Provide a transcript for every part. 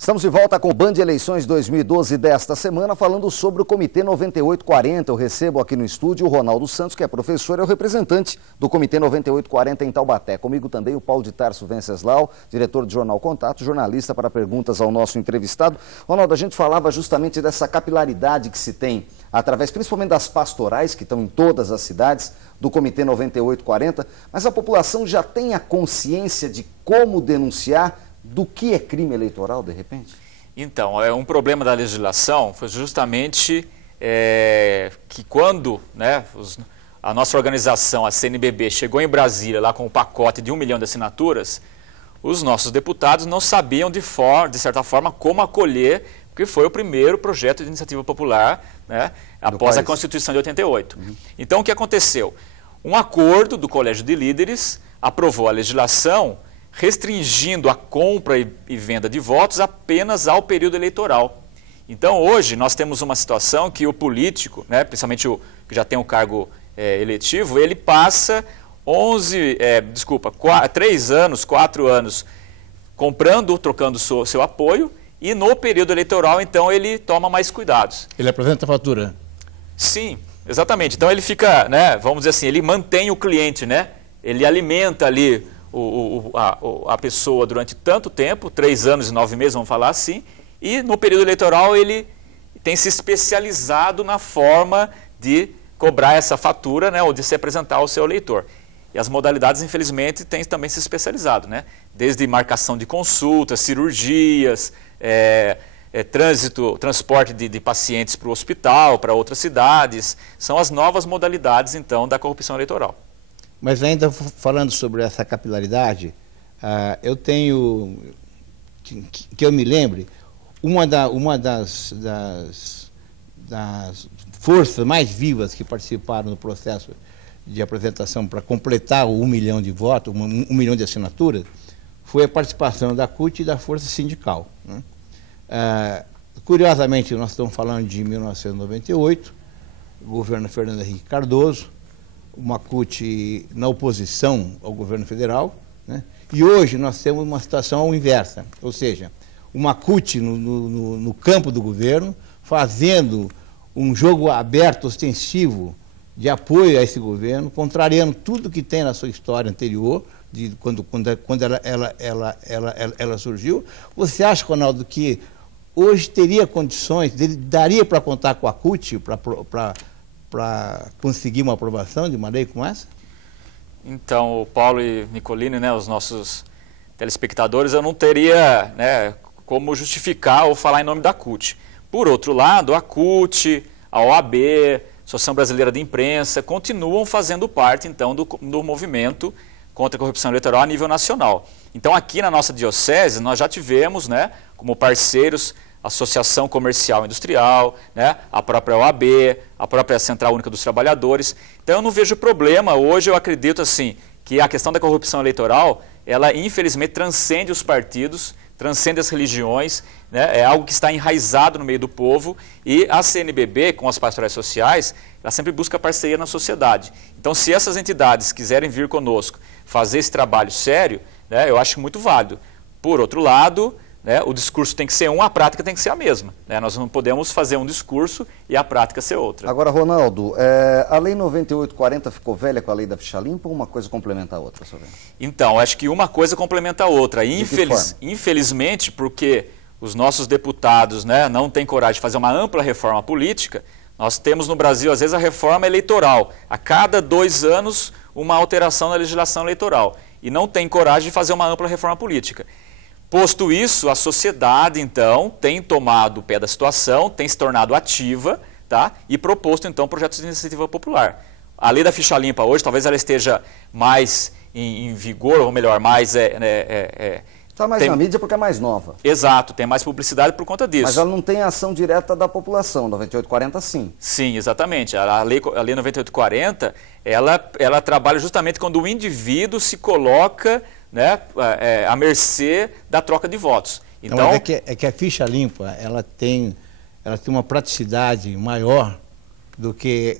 Estamos de volta com o Band Eleições 2012 desta semana, falando sobre o Comitê 9840. Eu recebo aqui no estúdio o Ronaldo Santos, que é professor e é o representante do Comitê 9840 em Taubaté. Comigo também o Paulo de Tarso Venceslau, diretor do Jornal Contato, jornalista para perguntas ao nosso entrevistado. Ronaldo, a gente falava justamente dessa capilaridade que se tem, através principalmente das pastorais, que estão em todas as cidades, do Comitê 9840, mas a população já tem a consciência de como denunciar do que é crime eleitoral, de repente? Então, um problema da legislação foi justamente que quando a nossa organização, a CNBB, chegou em Brasília lá com um pacote de 1 milhão de assinaturas, os nossos deputados não sabiam de certa forma como acolher, porque foi o primeiro projeto de iniciativa popular, né, após a Constituição de 88. Então, o que aconteceu? Um acordo do Colégio de Líderes aprovou a legislação restringindo a compra e venda de votos apenas ao período eleitoral. Então, hoje, nós temos uma situação que o político, né, principalmente o que já tem um cargo eletivo, ele passa 3 anos, 4 anos comprando, trocando seu apoio, e no período eleitoral, então, ele toma mais cuidados. Ele apresenta a fatura? Sim, exatamente. Então, ele fica, né, vamos dizer assim, ele mantém o cliente, né? Ele alimenta ali a pessoa durante tanto tempo, 3 anos e 9 meses, vamos falar assim, e no período eleitoral ele tem se especializado na forma de cobrar essa fatura, né, ou de se apresentar ao seu eleitor. E as modalidades, infelizmente, têm também se especializado, né? Desde marcação de consultas, cirurgias, transporte de pacientes para o hospital, para outras cidades, são as novas modalidades, então, da corrupção eleitoral. Mas ainda falando sobre essa capilaridade, eu tenho, que eu me lembre, uma das forças mais vivas que participaram no processo de apresentação para completar o 1 milhão de votos, 1 milhão de assinaturas, foi a participação da CUT e da Força Sindical, né? Curiosamente, nós estamos falando de 1998, governo Fernando Henrique Cardoso, uma CUT na oposição ao governo federal, né? E hoje nós temos uma situação inversa, ou seja, uma CUT no campo do governo, fazendo um jogo aberto, ostensivo, de apoio a esse governo, contrariando tudo que tem na sua história anterior, de quando ela surgiu. Você acha, Ronaldo, que hoje teria condições, daria para contar com a CUT para conseguir uma aprovação de uma lei como essa? Então, o Paulo e Nicolini, né, os nossos telespectadores, eu não teria, né, como justificar ou falar em nome da CUT. Por outro lado, a CUT, a OAB, Associação Brasileira de Imprensa, continuam fazendo parte, então, do movimento contra a corrupção eleitoral a nível nacional. Então, aqui na nossa diocese, nós já tivemos, né, como parceiros, a Associação Comercial e Industrial, né, a própria OAB, a própria Central Única dos Trabalhadores. Então, eu não vejo problema. Hoje, eu acredito assim, que a questão da corrupção eleitoral, ela infelizmente transcende os partidos, transcende as religiões, né, é algo que está enraizado no meio do povo, e a CNBB, com as pastorais sociais, ela sempre busca parceria na sociedade. Então, se essas entidades quiserem vir conosco fazer esse trabalho sério, né, eu acho muito válido. Por outro lado, né, o discurso tem que ser a prática tem que ser a mesma, né? Nós não podemos fazer um discurso e a prática ser outra. Agora, Ronaldo, a Lei 9840 ficou velha com a Lei da Ficha Limpa ou uma coisa complementa a outra? Então, acho que uma coisa complementa a outra. Infelizmente, porque os nossos deputados, né, não têm coragem de fazer uma ampla reforma política, nós temos no Brasil, às vezes, a reforma eleitoral. A cada 2 anos, uma alteração na legislação eleitoral. E não tem coragem de fazer uma ampla reforma política. Posto isso, a sociedade, então, tem tomado o pé da situação, tem se tornado ativa, tá? E proposto, então, projetos de iniciativa popular. A lei da ficha limpa hoje, talvez ela esteja mais em vigor, ou melhor, mais... Está mais na mídia porque é mais nova. Exato, tem mais publicidade por conta disso. Mas ela não tem ação direta da população, 9840 sim. Sim, exatamente. A lei 9840, ela trabalha justamente quando o indivíduo se coloca, né, à mercê da troca de votos. Então, é que a ficha limpa, ela tem uma praticidade maior do que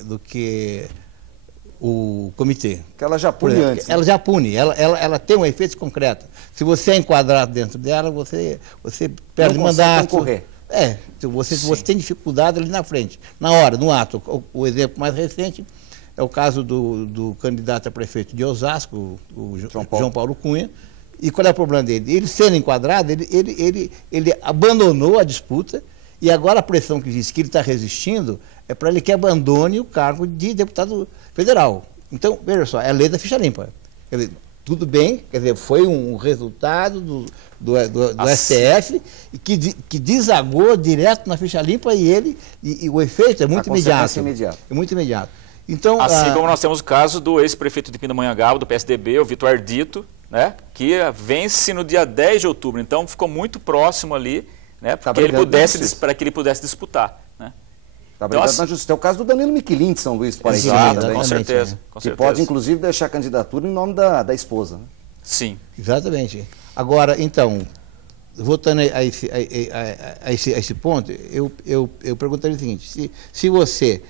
o comitê. Que ela já pune antes. Ela já pune, ela tem um efeito concreto. Se você é enquadrado dentro dela, você perde o mandato. Concorrer. Você tem dificuldade ali na frente, na hora, no ato. O exemplo mais recente é o caso do candidato a prefeito de Osasco, o João Paulo Cunha. E qual é o problema dele? Ele sendo enquadrado, ele abandonou a disputa e agora a pressão que diz que ele está resistindo é para ele que abandone o cargo de deputado federal. Então, veja só, é a lei da ficha limpa. Quer dizer, tudo bem, quer dizer, foi um resultado do STF que desagou direto na ficha limpa e o efeito é muito imediato. É muito imediato. Então, assim como nós temos o caso do ex-prefeito de Pindamonhangaba, do PSDB, o Vitor Ardito, né, que vence no dia 10 de outubro. Então, ficou muito próximo ali, né, para que ele pudesse disputar. Né? Está brigando na justiça. É o caso do Danilo Miquelin de São Luís, por exemplo. Exato, com certeza. Que pode, inclusive, deixar a candidatura em nome da esposa. Né? Sim. Exatamente. Agora, então, voltando a esse ponto, eu perguntaria o seguinte, se você,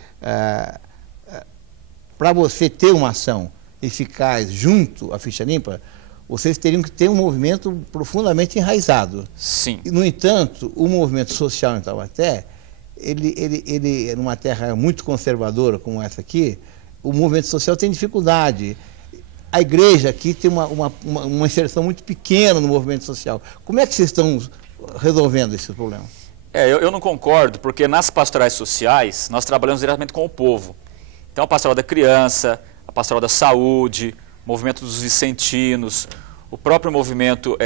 para você ter uma ação eficaz junto à ficha limpa, vocês teriam que ter um movimento profundamente enraizado. Sim. No entanto, o movimento social em Taubaté, ele numa terra muito conservadora como essa aqui, o movimento social tem dificuldade. A igreja aqui tem uma inserção muito pequena no movimento social. Como é que vocês estão resolvendo esse problema? Eu não concordo, porque nas pastorais sociais nós trabalhamos diretamente com o povo. Então a pastoral da criança, a pastoral da saúde, o movimento dos vicentinos, o próprio movimento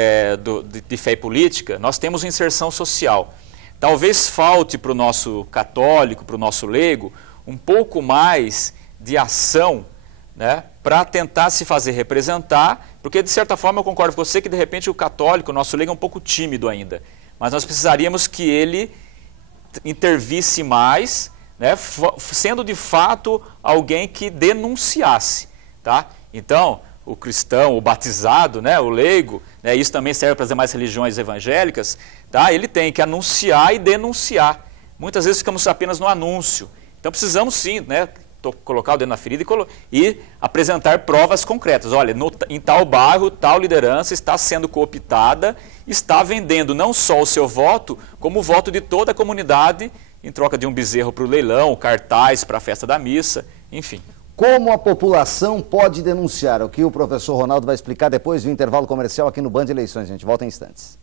de fé e política, nós temos inserção social. Talvez falte para o nosso católico, para o nosso leigo, um pouco mais de ação, né, para tentar se fazer representar, porque de certa forma eu concordo com você que de repente o católico, o nosso leigo é um pouco tímido ainda, mas nós precisaríamos que ele intervisse mais, né, sendo de fato alguém que denunciasse, tá? Então, o cristão, o batizado, né, o leigo, né, isso também serve para as demais religiões evangélicas, tá? Ele tem que anunciar e denunciar. Muitas vezes ficamos apenas no anúncio. Então precisamos sim, né, colocar o dedo na ferida e apresentar provas concretas. Olha, em tal bairro, tal liderança está sendo cooptada, está vendendo não só o seu voto, como o voto de toda a comunidade, em troca de um bezerro para o leilão, cartaz para a festa da missa, enfim. Como a população pode denunciar? O que o professor Ronaldo vai explicar depois do intervalo comercial aqui no Band Eleições. A gente volta em instantes.